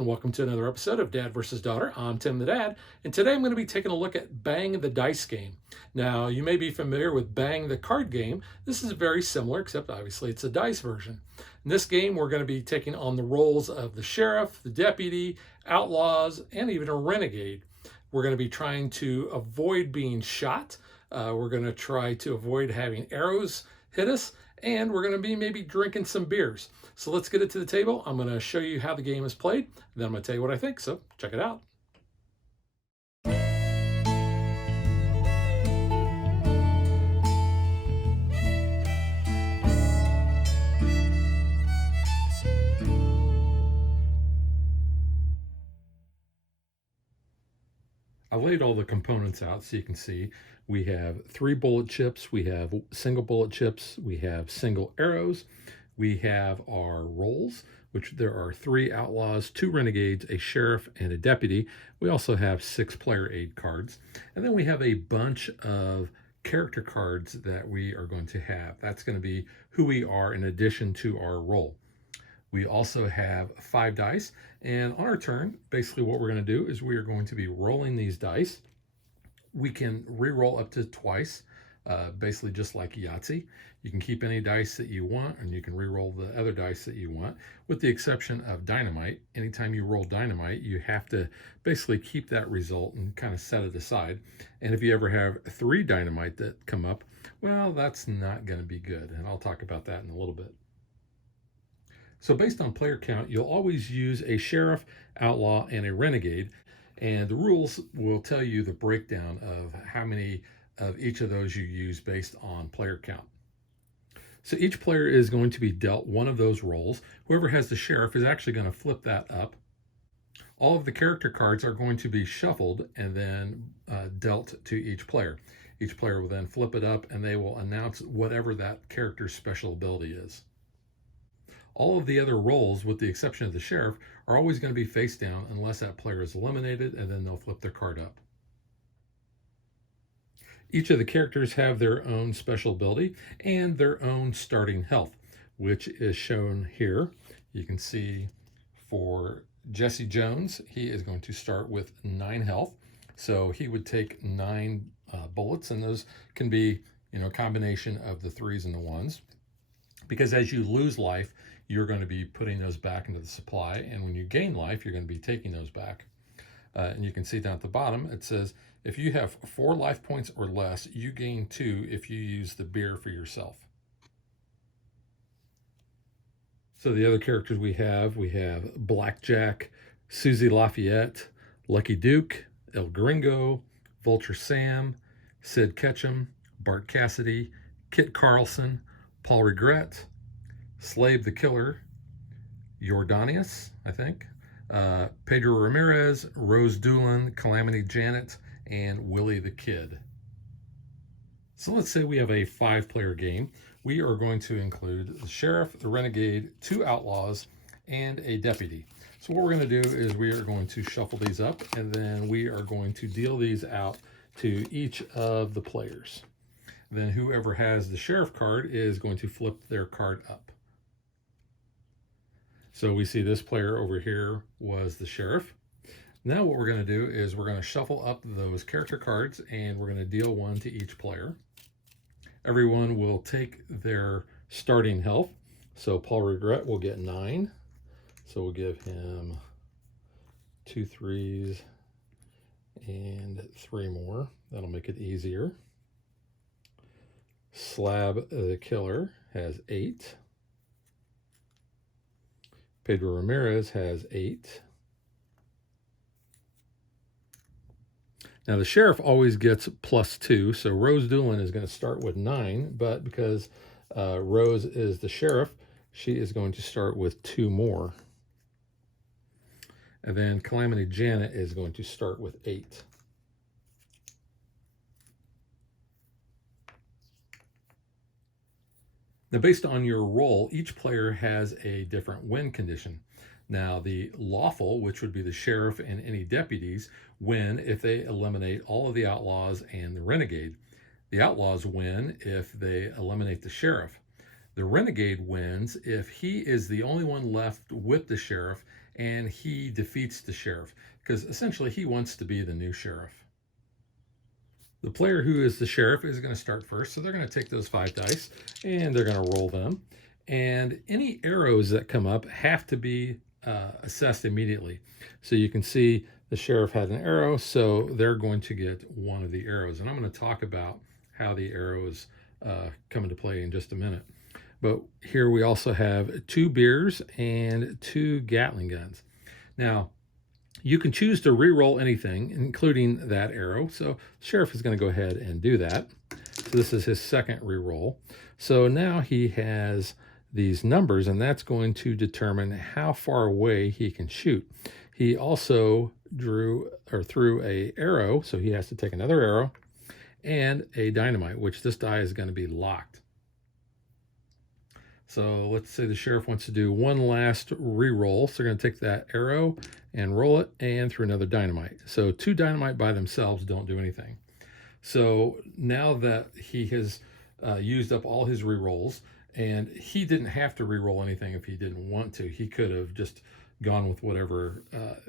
and welcome to another episode of Dad versus Daughter. I'm Tim the Dad, and today I'm going to be taking a look at Bang the Dice game. Now, you may be familiar with Bang the card game. This is very similar, except obviously it's a dice version. In this game, we're going to be taking on the roles of the sheriff, the deputy, outlaws, and even a renegade. We're going to be trying to avoid being shot. We're going to try to avoid having arrows hit us, and we're going to be maybe drinking some beers. So let's get it to the table. I'm going to show you how the game is played, then I'm going to tell you what I think, so check it out. I laid all the components out so you can see. We have 3 bullet chips, we have single bullet chips, we have single arrows, we have our roles, which there are 3 outlaws, 2 renegades, a sheriff, and a deputy. We also have 6 player aid cards. And then we have a bunch of character cards that we are going to have. That's going to be who we are in addition to our role. We also have 5 dice, and on our turn, basically what we're going to do is we are going to be rolling these dice. We can re-roll up to twice, basically just like Yahtzee. You can keep any dice that you want, and you can re-roll the other dice that you want, with the exception of dynamite. Anytime you roll dynamite, you have to basically keep that result and kind of set it aside. And if you ever have 3 dynamite that come up, well, that's not going to be good, and I'll talk about that in a little bit. So based on player count, you'll always use a sheriff, outlaw, and a renegade. And the rules will tell you the breakdown of how many of each of those you use based on player count. So each player is going to be dealt one of those roles. Whoever has the sheriff is actually going to flip that up. All of the character cards are going to be shuffled and then dealt to each player. Each player will then flip it up and they will announce whatever that character's special ability is. All of the other roles, with the exception of the sheriff, are always going to be face down unless that player is eliminated, and then they'll flip their card up. Each of the characters have their own special ability and their own starting health, which is shown here. You can see for Jesse Jones, he is going to start with 9 health. So he would take 9 bullets, and those can be, a combination of the 3s and the 1s. Because as you lose life, you're going to be putting those back into the supply, and when you gain life, you're going to be taking those back. And you can see down at the bottom, it says, if you have 4 life points or less, you gain 2 if you use the beer for yourself. So the other characters we have Blackjack, Susie Lafayette, Lucky Duke, El Gringo, Vulture Sam, Sid Ketchum, Bart Cassidy, Kit Carlson, Paul Regret, Slave the Killer, Jordanius, I think, Pedro Ramirez, Rose Doolin, Calamity Janet, and Willie the Kid. So let's say we have a 5-player game. We are going to include the sheriff, the renegade, 2 outlaws, and a deputy. So what we're going to do is we are going to shuffle these up, and then we are going to deal these out to each of the players. Then whoever has the sheriff card is going to flip their card up. So we see this player over here was the sheriff. Now what we're going to do is we're going to shuffle up those character cards, and we're going to deal 1 to each player. Everyone will take their starting health. So Paul Regret will get 9. So we'll give him 2 3s and 3 more. That'll make it easier. Slab the Killer has 8. Pedro Ramirez has 8. Now the sheriff always gets +2, so Rose Doolin is going to start with 9, but because Rose is the sheriff, she is going to start with 2 more. And then Calamity Janet is going to start with 8. Now, based on your role, each player has a different win condition. Now, the lawful, which would be the sheriff and any deputies, win if they eliminate all of the outlaws and the renegade. The outlaws win if they eliminate the sheriff. The renegade wins if he is the only one left with the sheriff and he defeats the sheriff because essentially he wants to be the new sheriff. The player who is the sheriff is going to start first, so they're going to take those 5 dice and they're going to roll them. And any arrows that come up have to be assessed immediately. So you can see the sheriff had an arrow, so they're going to get 1 of the arrows. And I'm going to talk about how the arrows come into play in just a minute. But here we also have 2 beers and 2 Gatling guns. Now, you can choose to re-roll anything, including that arrow. So the sheriff is going to go ahead and do that. So this is his second re-roll. So now he has these numbers, and that's going to determine how far away he can shoot. He also threw a arrow, so he has to take another arrow, and a dynamite, which this die is going to be locked. So let's say the sheriff wants to do 1 last re-roll. So they're going to take that arrow and roll it and through another dynamite. So 2 dynamite by themselves don't do anything. So now that he has used up all his re-rolls, and he didn't have to re-roll anything if he didn't want to. He could have just gone with whatever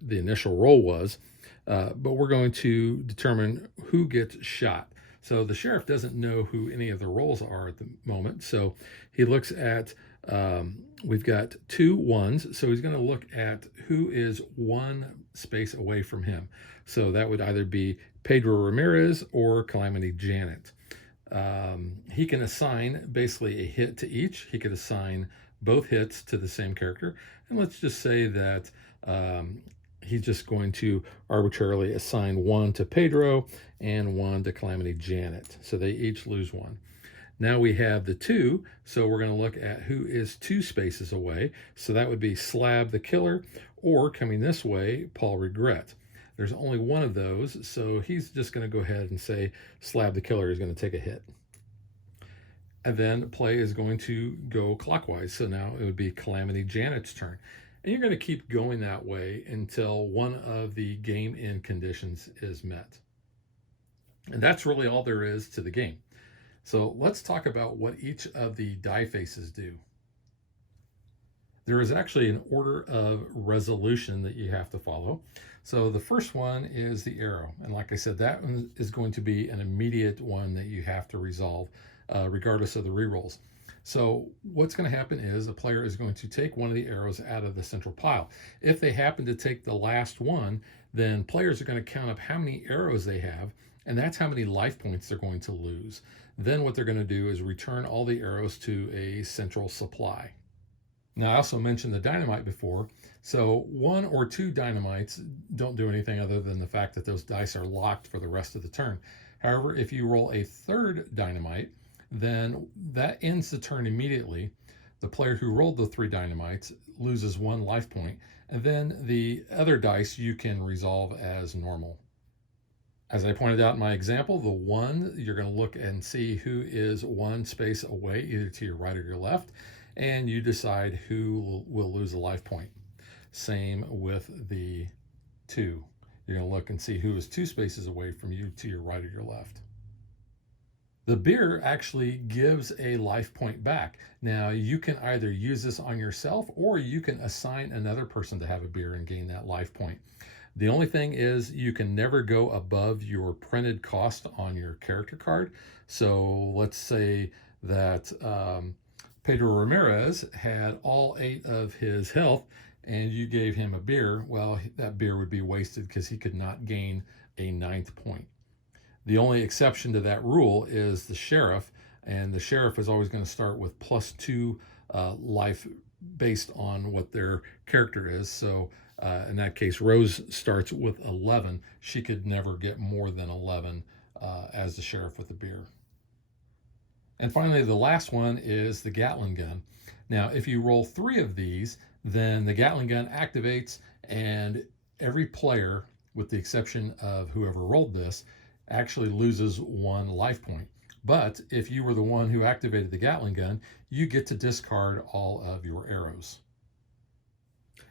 the initial roll was. But we're going to determine who gets shot. So the sheriff doesn't know who any of the rolls are at the moment. So he looks at, we've got 2 1s. So he's going to look at who is 1 space away from him. So that would either be Pedro Ramirez or Calamity Janet. He can assign basically a hit to each. He could assign both hits to the same character. And let's just say that he's just going to arbitrarily assign 1 to Pedro and 1 to Calamity Janet. So they each lose 1. Now we have the 2, so we're going to look at who is 2 spaces away. So that would be Slab the Killer, or coming this way, Paul Regret. There's only 1 of those, so he's just going to go ahead and say Slab the Killer is going to take a hit. And then play is going to go clockwise, so now it would be Calamity Janet's turn. And you're going to keep going that way until 1 of the game end conditions is met. And that's really all there is to the game. So let's talk about what each of the die faces do. There is actually an order of resolution that you have to follow. So the first one is the arrow. And like I said, that one is going to be an immediate one that you have to resolve regardless of the rerolls. So what's going to happen is a player is going to take 1 of the arrows out of the central pile. If they happen to take the last one, then players are going to count up how many arrows they have, and that's how many life points they're going to lose. Then what they're going to do is return all the arrows to a central supply. Now, I also mentioned the dynamite before. So 1 or 2 dynamites don't do anything other than the fact that those dice are locked for the rest of the turn. However, if you roll a 3rd dynamite, then that ends the turn immediately. The player who rolled the 3 dynamites loses 1 life point, and then the other dice you can resolve as normal. As I pointed out in my example, the 1, you're going to look and see who is 1 space away, either to your right or your left, and you decide who will lose a life point. Same with the 2. You're going to look and see who is 2 spaces away from you to your right or your left. The beer actually gives a life point back. Now, you can either use this on yourself, or you can assign another person to have a beer and gain that life point. The only thing is you can never go above your printed cost on your character card. So let's say that Pedro Ramirez had all 8 of his health and you gave him a beer. Well, that beer would be wasted because he could not gain a 9th point. The only exception to that rule is the sheriff, and the sheriff is always going to start with +2 life based on what their character is. So in that case, Rose starts with 11. She could never get more than 11 as the sheriff with the beer. And finally, the last one is the Gatling gun. Now, if you roll 3 of these, then the Gatling gun activates, and every player, with the exception of whoever rolled this, actually loses 1 life point. But if you were the one who activated the Gatling gun, you get to discard all of your arrows.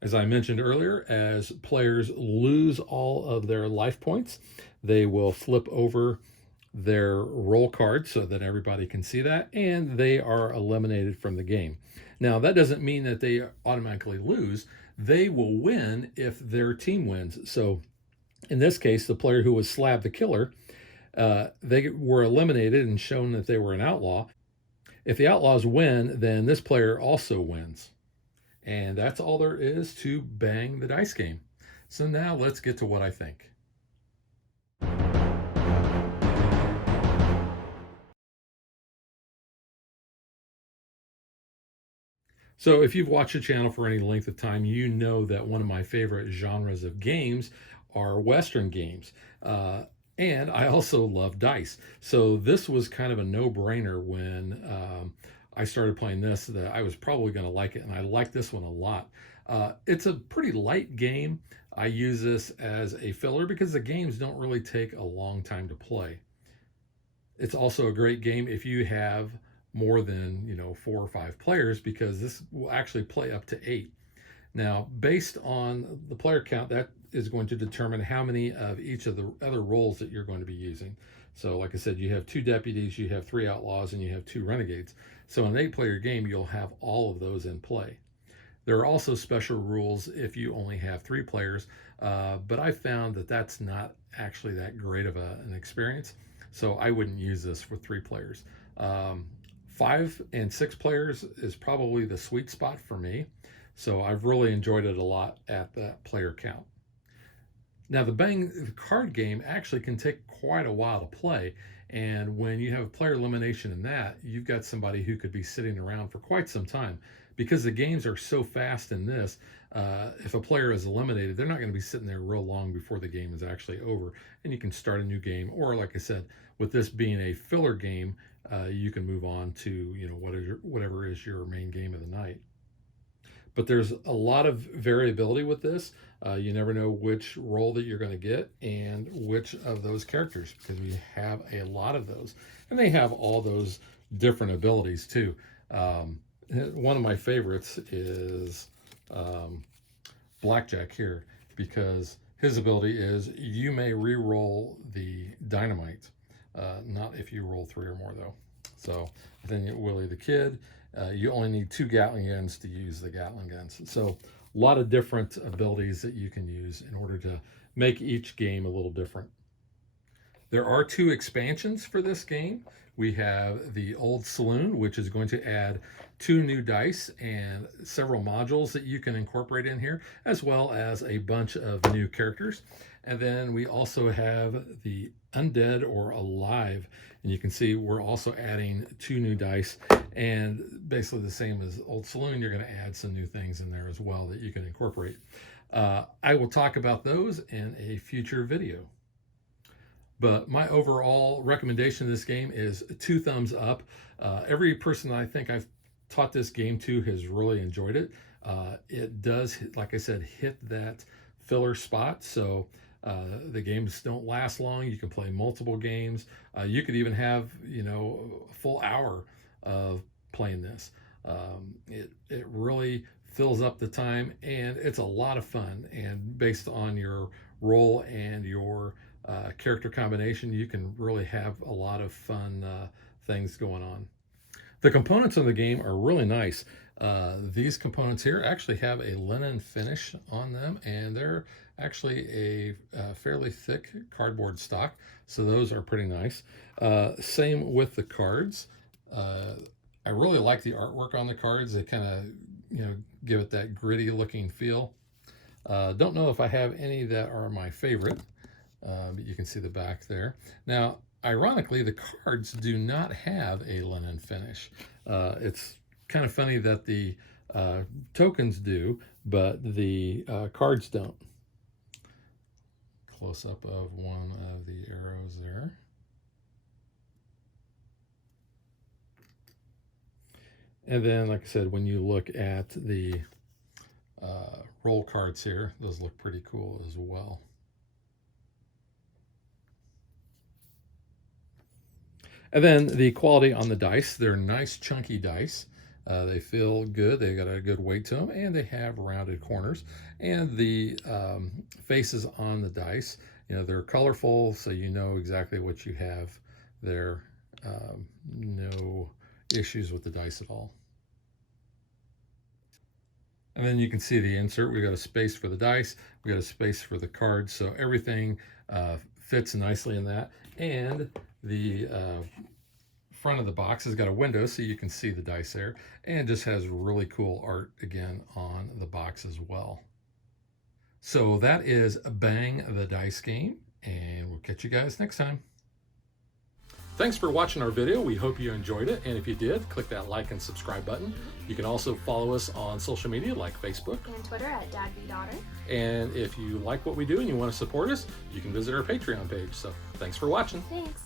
As I mentioned earlier, as players lose all of their life points, they will flip over their roll cards so that everybody can see that, and they are eliminated from the game. Now, that doesn't mean that they automatically lose. They will win if their team wins. So, in this case, the player who was Slab the Killer, they were eliminated and shown that they were an outlaw. If the Outlaws win, then this player also wins. And that's all there is to Bang the Dice game. So now let's get to what I think. So if you've watched the channel for any length of time, you know that one of my favorite genres of games are Western games. And I also love dice. So this was kind of a no-brainer when I started playing this, that I was probably going to like it, and I like this one a lot. It's a pretty light game. I use this as a filler because the games don't really take a long time to play. It's also a great game if you have more than 4 or 5 players, because this will actually play up to 8. Now, based on the player count, that is going to determine how many of each of the other roles that you're going to be using. So like I said, you have 2 deputies, you have 3 outlaws, and you have 2 renegades. So in an 8-player game, you'll have all of those in play. There are also special rules if you only have 3 players, but I found that that's not actually that great of an experience. So I wouldn't use this for 3 players. 5 and 6 players is probably the sweet spot for me. So I've really enjoyed it a lot at that player count. Now, the Bang card game actually can take quite a while to play. And when you have player elimination in that, you've got somebody who could be sitting around for quite some time. Because the games are so fast in this, if a player is eliminated, they're not going to be sitting there real long before the game is actually over. And you can start a new game. Or like I said, with this being a filler game, you can move on to whatever is your main game of the night. But there's a lot of variability with this. You never know which role that you're going to get and which of those characters, because we have a lot of those. And they have all those different abilities too. One of my favorites is Blackjack here, because his ability is you may re-roll the dynamite. Not if you roll 3 or more, though. So then Willie the Kid, you only need 2 Gatling guns to use the Gatling guns. So a lot of different abilities that you can use in order to make each game a little different. There are 2 expansions for this game. We have the Old Saloon, which is going to add 2 new dice and several modules that you can incorporate in here, as well as a bunch of new characters. And then we also have the Undead or Alive, and you can see we're also adding 2 new dice, and basically the same as Old Saloon, you're going to add some new things in there as well that you can incorporate. I will talk about those in a future video. But my overall recommendation of this game is 2 thumbs up. Every person I think I've taught this game to has really enjoyed it. It does, like I said, hit that filler spot. So the games don't last long. You can play multiple games. You could even have, a full hour of playing this. It really fills up the time, and it's a lot of fun. And based on your role and your character combination, you can really have a lot of fun things going on. The components of the game are really nice. These components here actually have a linen finish on them, and they're actually a fairly thick cardboard stock, so those are pretty nice. Same with the cards. I really like the artwork on the cards. They kind of give it that gritty looking feel. Don't know if I have any that are my favorite. But you can see the back there. Now, ironically, the cards do not have a linen finish. It's kind of funny that the tokens do, but the cards don't. Close up of one of the arrows there. And then, like I said, when you look at the roll cards here, those look pretty cool as well. And then the quality on the dice, they're nice chunky dice. They feel good. They got a good weight to them, and they have rounded corners. And the faces on the dice, they're colorful, so you know exactly what you have There, no issues with the dice at all. And then you can see the insert. We got a space for the dice. We got a space for the cards. So everything fits nicely in that. And the front of the box has got a window so you can see the dice there. And just has really cool art again on the box as well. So that is Bang the Dice Game. And we'll catch you guys next time. Thanks for watching our video. We hope you enjoyed it. And if you did, click that like and subscribe button. You can also follow us on social media like Facebook and Twitter at DadBeDaughter. And if you like what we do and you want to support us, you can visit our Patreon page. So thanks for watching. Thanks.